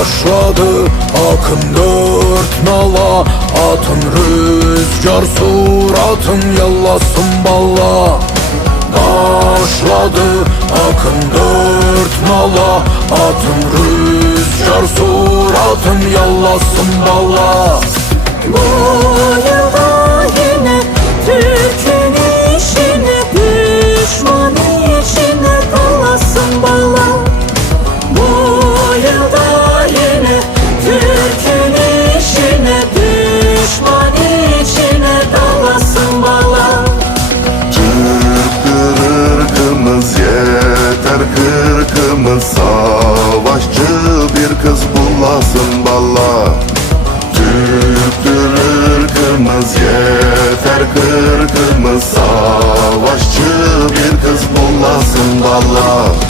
başladı. Akın dört nala Atın rüzgar suratın yallasın balla. Başladı akın dört nala Atın rüzgar suratın yallasın balla yeter kırkımız Savaşçı bir kız bulasın valla Tüptür ırkımız yeter kırkımız Savaşçı bir kız bulasın valla